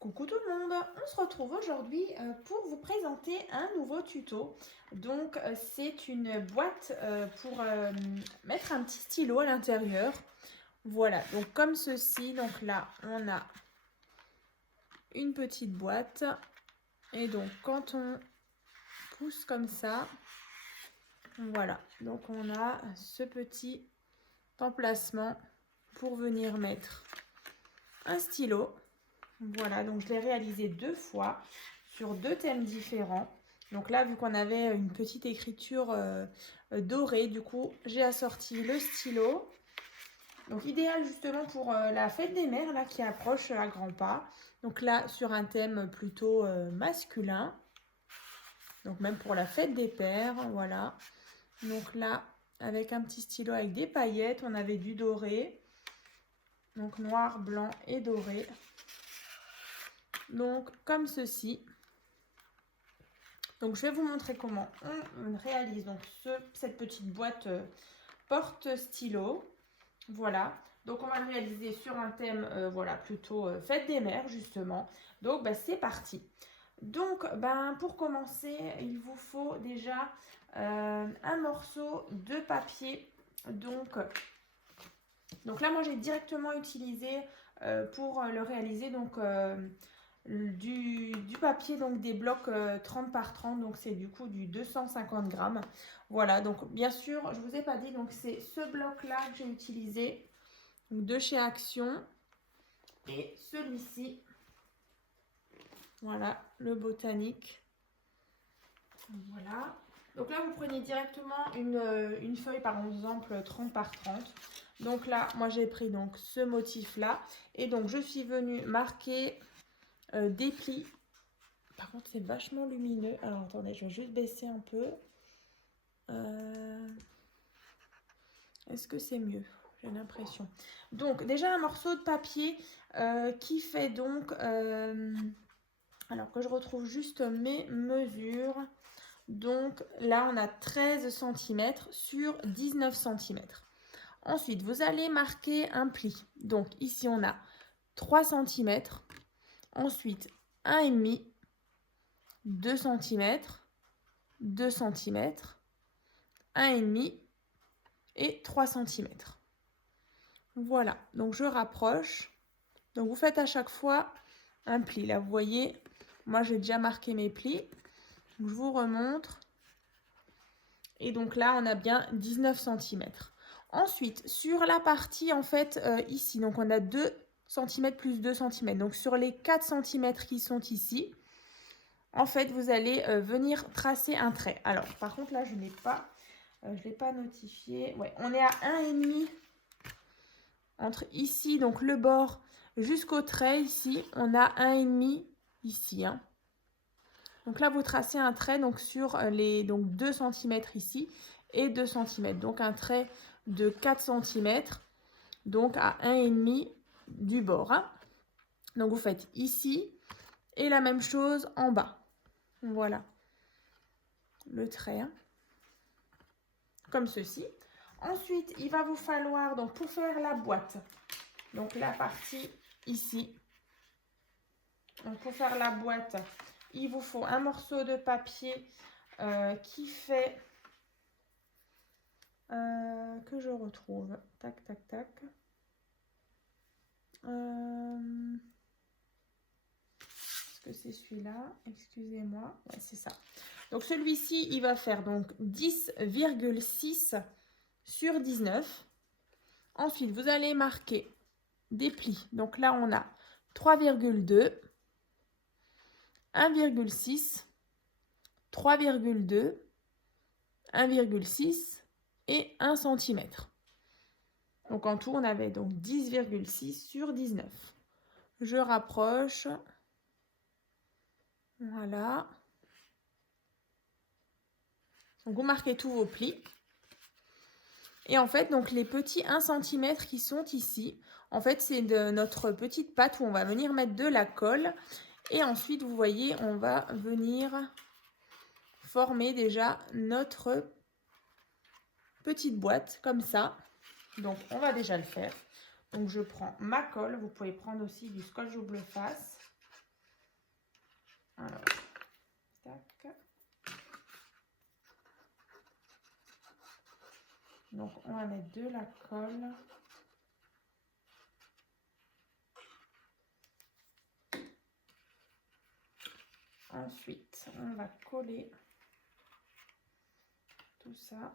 Coucou tout le monde, on se retrouve aujourd'hui pour vous présenter un nouveau tuto. Donc c'est une boîte pour mettre un petit stylo à l'intérieur. Voilà, donc comme ceci, donc là on a une petite boîte et donc quand on pousse comme ça, voilà, donc on a ce petit emplacement pour venir mettre un stylo. Voilà, donc je l'ai réalisé 2 fois sur 2 thèmes différents. Donc là, vu qu'on avait une petite écriture dorée, du coup, j'ai assorti le stylo. Donc idéal justement pour la fête des mères là, qui approche à grands pas. Donc là, sur un thème plutôt masculin. Donc même pour la fête des pères, voilà. Donc là, avec un petit stylo avec des paillettes, on avait du doré. Donc noir, blanc et doré. Donc comme ceci. Donc je vais vous montrer comment on réalise donc cette petite boîte porte stylo. Voilà. Donc on va le réaliser sur un thème voilà, plutôt fête des mères justement. Donc c'est parti. Donc pour commencer, il vous faut déjà un morceau de papier. Donc là moi j'ai directement utilisé pour le réaliser donc du papier, donc des blocs 30 par 30, donc c'est du coup du 250 grammes. Voilà, donc bien sûr, je vous ai pas dit, donc c'est ce bloc-là que j'ai utilisé de chez Action et celui-ci, voilà, le botanique. Voilà. Donc là, vous prenez directement une feuille, par exemple, 30 par 30. Donc là, moi, j'ai pris donc ce motif-là. Et donc, je suis venue marquer des plis. Par contre, c'est vachement lumineux. Alors, attendez, je vais juste baisser un peu. Est-ce que c'est mieux? J'ai l'impression. Donc, déjà un morceau de papier qui fait donc... alors que je retrouve juste mes mesures. Donc, là, on a 13 cm sur 19 cm. Ensuite, vous allez marquer un pli. Donc, ici, on a 3 cm. Ensuite, 1,5 2 cm, 2 cm, 1,5 et 3 cm. Voilà, donc je rapproche. Donc vous faites à chaque fois un pli. Là, vous voyez, moi j'ai déjà marqué mes plis. Donc, je vous remontre. Et donc là, on a bien 19 cm. Ensuite, sur la partie, en fait, ici, donc on a 2 cm plus 2 cm. Donc sur les 4 cm qui sont ici, en fait, vous allez venir tracer un trait. Alors, par contre, là, je ne l'ai pas notifié. Ouais, on est à 1,5 entre ici, donc le bord jusqu'au trait ici. On a 1,5 ici. Hein. Donc là, vous tracez un trait donc, sur les 2 cm ici et 2 cm. Donc un trait de 4 cm, donc à 1,5 du bord. Hein. Donc vous faites ici et la même chose en bas. Voilà le trait, hein. Comme ceci. Ensuite, il va vous falloir, donc pour faire la boîte, donc la partie ici, donc pour faire la boîte, il vous faut un morceau de papier qui fait, que je retrouve, tac, tac, tac. Est-ce que c'est celui-là? Excusez-moi, ouais, c'est ça. Donc celui-ci, il va faire donc 10,6 sur 19. Ensuite, vous allez marquer des plis. Donc là, on a 3,2, 1,6, 3,2, 1,6 et 1 cm. Donc en tout, on avait donc 10,6 sur 19. Je rapproche. Voilà. Donc vous marquez tous vos plis. Et en fait, donc les petits 1 cm qui sont ici, en fait, c'est de notre petite pâte où on va venir mettre de la colle. Et ensuite, vous voyez, on va venir former déjà notre petite boîte comme ça. Donc, on va déjà le faire. Donc, je prends ma colle. Vous pouvez prendre aussi du scotch double face. Alors, tac. Donc, on va mettre de la colle. Ensuite, on va coller tout ça.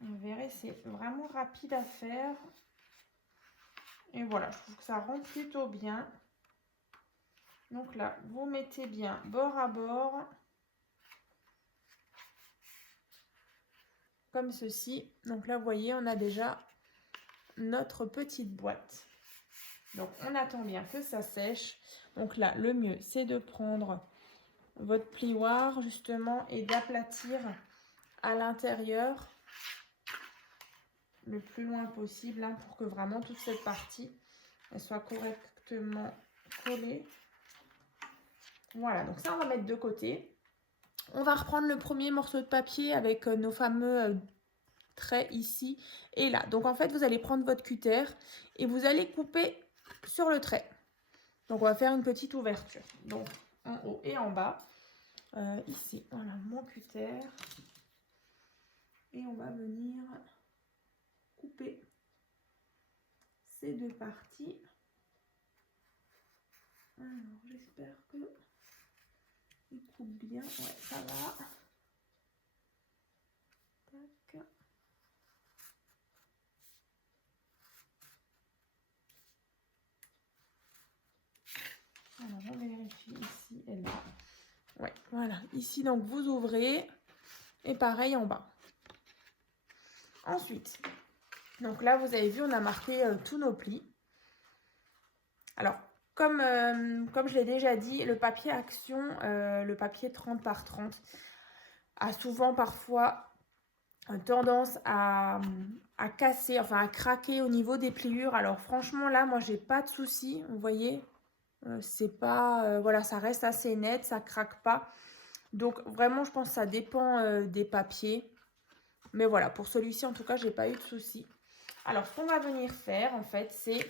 Vous verrez, c'est vraiment rapide à faire. Et voilà, je trouve que ça rend plutôt bien. Donc là, vous mettez bien bord à bord. Comme ceci. Donc là, vous voyez, on a déjà notre petite boîte. Donc, on attend bien que ça sèche. Donc là, le mieux, c'est de prendre votre plioir, justement, et d'aplatir à l'intérieur le plus loin possible, hein, pour que vraiment toute cette partie elle soit correctement collée. Voilà, donc ça, on va mettre de côté. On va reprendre le premier morceau de papier avec nos fameux traits ici et là. Donc, en fait, vous allez prendre votre cutter et vous allez couper sur le trait. Donc, on va faire une petite ouverture. Donc, en haut et en bas. Ici, voilà mon cutter. Et on va venir couper ces deux parties. Alors, j'espère que il coupe bien. Ouais, ça va. Tac. Alors, on vérifie ici et là. Ouais, voilà. Ici, donc, vous ouvrez. Et pareil en bas. Ensuite, donc là, vous avez vu, on a marqué tous nos plis. Alors, comme je l'ai déjà dit, le papier Action, le papier 30 par 30, a souvent parfois tendance à casser, enfin à craquer au niveau des pliures. Alors franchement, là, moi, j'ai pas de souci. Vous voyez, c'est pas, voilà, ça reste assez net, ça craque pas. Donc vraiment, je pense que ça dépend des papiers. Mais voilà, pour celui-ci, en tout cas, j'ai pas eu de souci. Alors, ce qu'on va venir faire, en fait, c'est...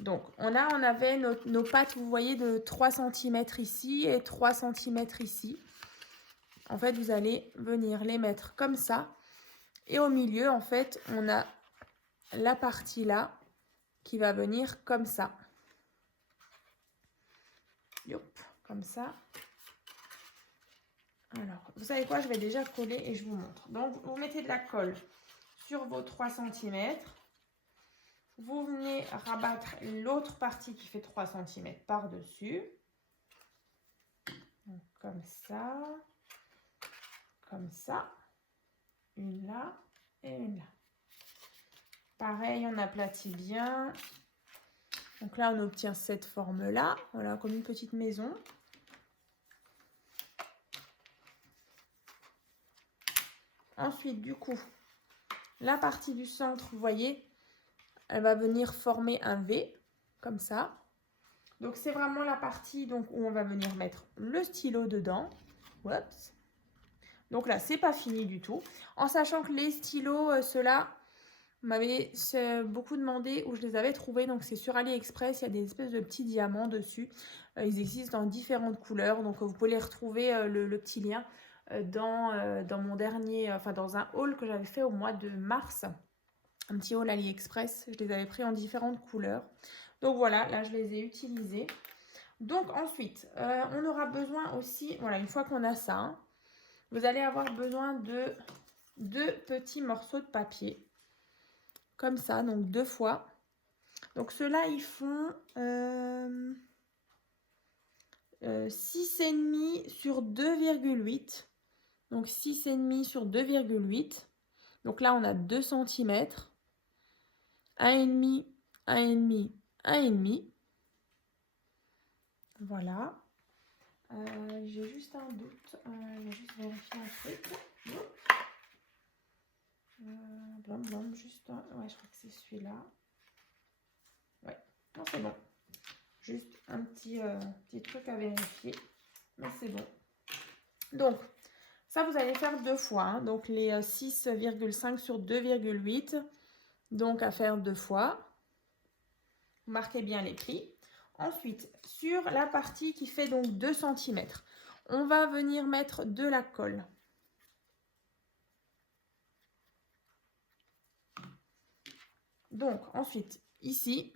Donc, on avait nos pattes, vous voyez, de 3 cm ici et 3 cm ici. En fait, vous allez venir les mettre comme ça. Et au milieu, en fait, on a la partie là qui va venir comme ça. Yop, comme ça. Alors, vous savez quoi? Je vais déjà coller et je vous montre. Donc, vous mettez de la colle sur vos 3 cm. Vous venez rabattre l'autre partie qui fait 3 cm par-dessus. Comme ça. Comme ça. Une là et une là. Pareil, on aplatit bien. Donc là, on obtient cette forme-là. Voilà, comme une petite maison. Ensuite, du coup, la partie du centre, vous voyez, elle va venir former un V, comme ça. Donc, c'est vraiment la partie donc, où on va venir mettre le stylo dedans. Oups. Donc là, c'est pas fini du tout. En sachant que les stylos, ceux-là, vous m'avez beaucoup demandé où je les avais trouvés. Donc, c'est sur AliExpress. Il y a des espèces de petits diamants dessus. Ils existent dans différentes couleurs. Donc, vous pouvez les retrouver, le petit lien, dans mon dernier... Enfin, dans un haul que j'avais fait au mois de mars. Un petit haul AliExpress. Je les avais pris en différentes couleurs. Donc, voilà. Là, je les ai utilisés. Donc, ensuite, on aura besoin aussi... Voilà, une fois qu'on a ça... Hein, vous allez avoir besoin de 2 petits morceaux de papier. Comme ça, donc 2 fois. Donc ceux-là, ils font 6,5 sur 2,8. Donc 6,5 sur 2,8. Donc là, on a 2 cm. 1,5, 1,5, 1,5. Voilà. J'ai juste un doute. Je vais juste vérifier un truc. Blam, blam, juste un... Ouais, je crois que c'est celui-là. Ouais, non, c'est bon. Juste un petit truc à vérifier. Mais c'est bon. Donc, ça, vous allez faire 2 fois. Hein. Donc, les 6,5 sur 2,8. Donc, à faire 2 fois. Vous marquez bien les plis. Ensuite, sur la partie qui fait donc 2 cm, on va venir mettre de la colle. Donc, ensuite, ici,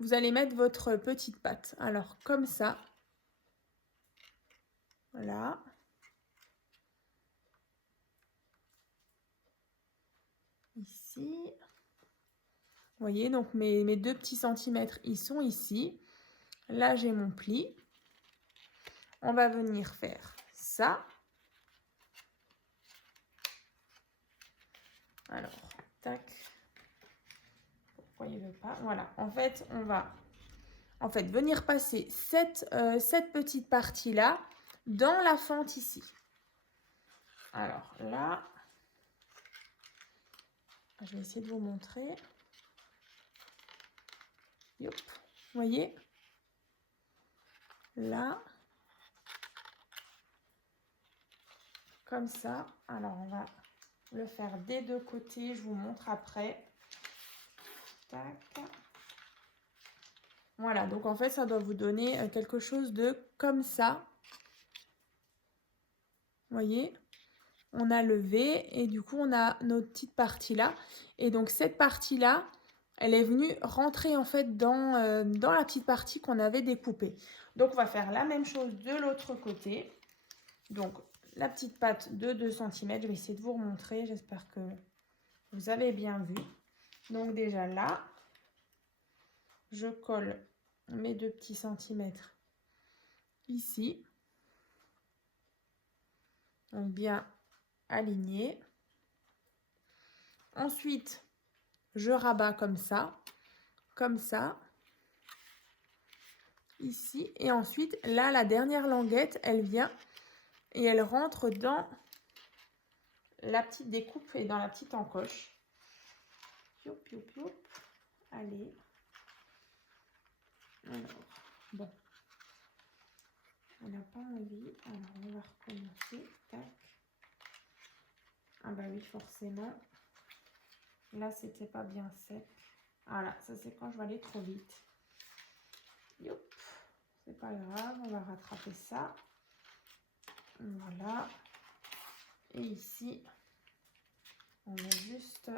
vous allez mettre votre petite pâte. Alors, comme ça. Voilà. Ici. Vous voyez, donc mes 2 petits centimètres, ils sont ici. Là, j'ai mon pli. On va venir faire ça. Alors, tac. Pourquoi il ne veut pas? Voilà. En fait, on va venir passer cette petite partie-là dans la fente ici. Alors là, je vais essayer de vous montrer. Yop. Vous voyez? Là. Comme ça. Alors, on va le faire des 2 côtés. Je vous montre après. Tac. Voilà. Donc, en fait, ça doit vous donner quelque chose de comme ça. Vous voyez? On a le V et du coup, on a notre petite partie là. Et donc, cette partie-là, elle est venue rentrer en fait dans la petite partie qu'on avait découpée. Donc, on va faire la même chose de l'autre côté. Donc, la petite pâte de 2 cm. Je vais essayer de vous remontrer. J'espère que vous avez bien vu. Donc, déjà là, je colle mes 2 petits centimètres ici. Donc, bien aligné. Ensuite, je rabats comme ça, ici. Et ensuite, là, la dernière languette, elle vient et elle rentre dans la petite découpe et dans la petite encoche. Youp, youp, youp. Allez. Alors, bon. On n'a pas envie. Alors, on va recommencer. Tac. Ah bah oui, forcément. Là, c'était pas bien sec. Voilà, ça c'est quand je vais aller trop vite. Youp. C'est pas grave, on va rattraper ça. Voilà. Et ici, on va juste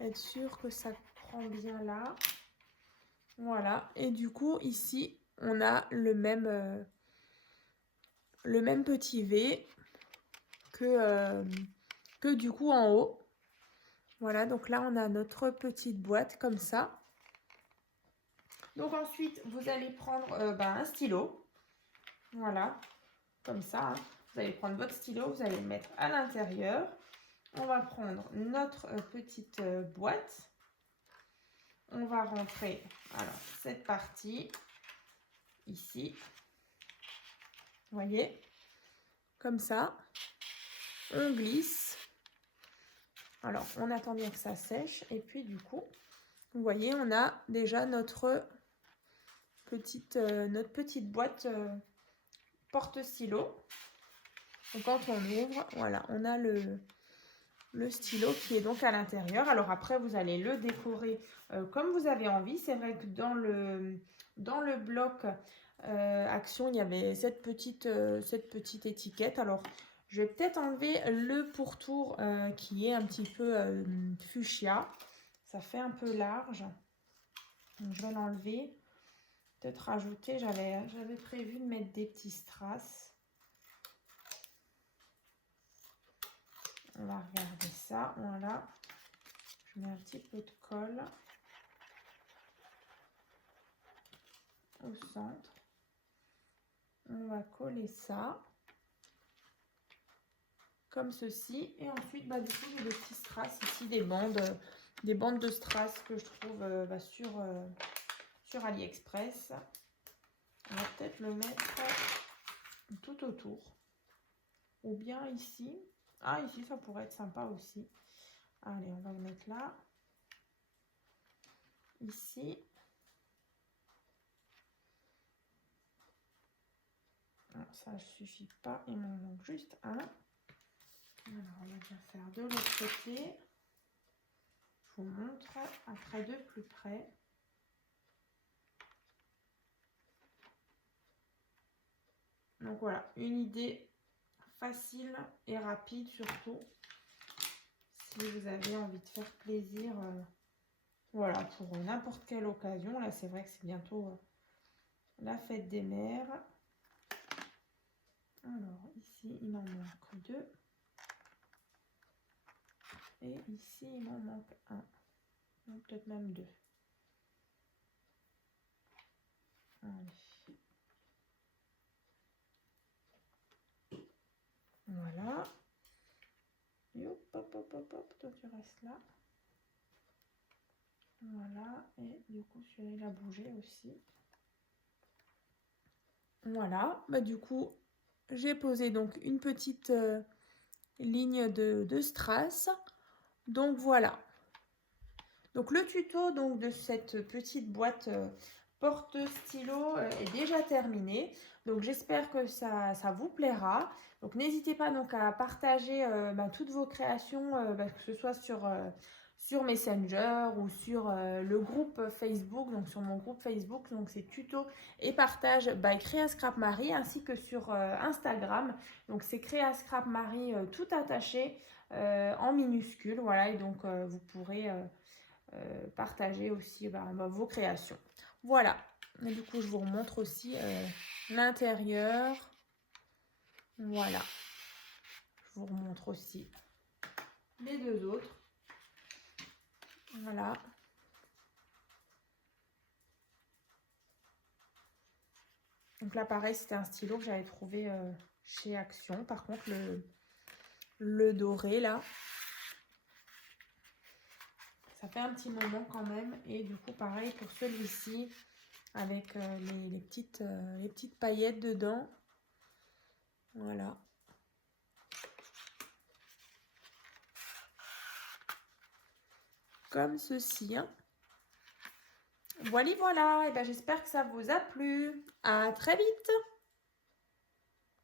être sûr que ça prend bien là. Voilà. Et du coup, ici, on a le même petit V que du coup en haut. Voilà, donc là, on a notre petite boîte comme ça. Donc ensuite, vous allez prendre un stylo. Voilà, comme ça. Hein. Vous allez prendre votre stylo, vous allez le mettre à l'intérieur. On va prendre notre petite boîte. On va rentrer alors cette partie ici. Vous voyez, comme ça. On glisse. Alors, on attend bien que ça sèche. Et puis, du coup, vous voyez, on a déjà notre petite boîte porte-stylo. Donc, quand on ouvre, voilà, on a le stylo qui est donc à l'intérieur. Alors, après, vous allez le décorer comme vous avez envie. C'est vrai que dans le bloc Action, il y avait cette petite étiquette. Alors, je vais peut-être enlever le pourtour qui est un petit peu fuchsia. Ça fait un peu large. Donc, je vais l'enlever. Peut-être rajouter, j'avais prévu de mettre des petits strass. On va regarder ça. Voilà. Je mets un petit peu de colle au centre. On va coller ça. Comme ceci. Et ensuite, du coup, j'ai des petits strass ici, des bandes de strass que je trouve sur AliExpress. On va peut-être le mettre tout autour. Ou bien ici. Ah, ici, ça pourrait être sympa aussi. Allez, on va le mettre là. Ici. Non, ça ne suffit pas. Il m'en manque juste un. Alors, on va bien faire de l'autre côté. Je vous montre après de plus près. Donc voilà, une idée facile et rapide surtout. Si vous avez envie de faire plaisir, voilà, pour n'importe quelle occasion. Là, c'est vrai que c'est bientôt la fête des mères. Alors, ici, il m'en manque 2. Et ici, il m'en manque 1. Peut-être même 2. Allez. Voilà. Et hop, hop, hop, hop, hop. Toi, tu restes là. Voilà. Et du coup, celui-là, il a bougé aussi. Voilà. Bah, du coup, j'ai posé donc une petite ligne de strass. Donc, voilà. Donc, le tuto donc, de cette petite boîte porte-stylo est déjà terminé. Donc, j'espère que ça vous plaira. Donc, n'hésitez pas donc, à partager toutes vos créations, que ce soit sur Messenger ou sur le groupe Facebook, donc sur mon groupe Facebook. Donc, c'est tuto et partage by Créa Scrap Marie, ainsi que sur Instagram. Donc, c'est Créa Scrap Marie tout attaché en minuscule. Voilà, et donc, vous pourrez partager aussi vos créations. Voilà, et du coup je vous remontre aussi l'intérieur. Voilà, je vous remontre aussi les 2 autres. Voilà. Donc là pareil, c'était un stylo que j'avais trouvé chez Action. Par contre le doré là, ça fait un petit moment quand même. Et du coup pareil pour celui-ci avec les petites paillettes dedans. Voilà. Comme ceci. Hein. Voilà, et ben j'espère que ça vous a plu. À très vite.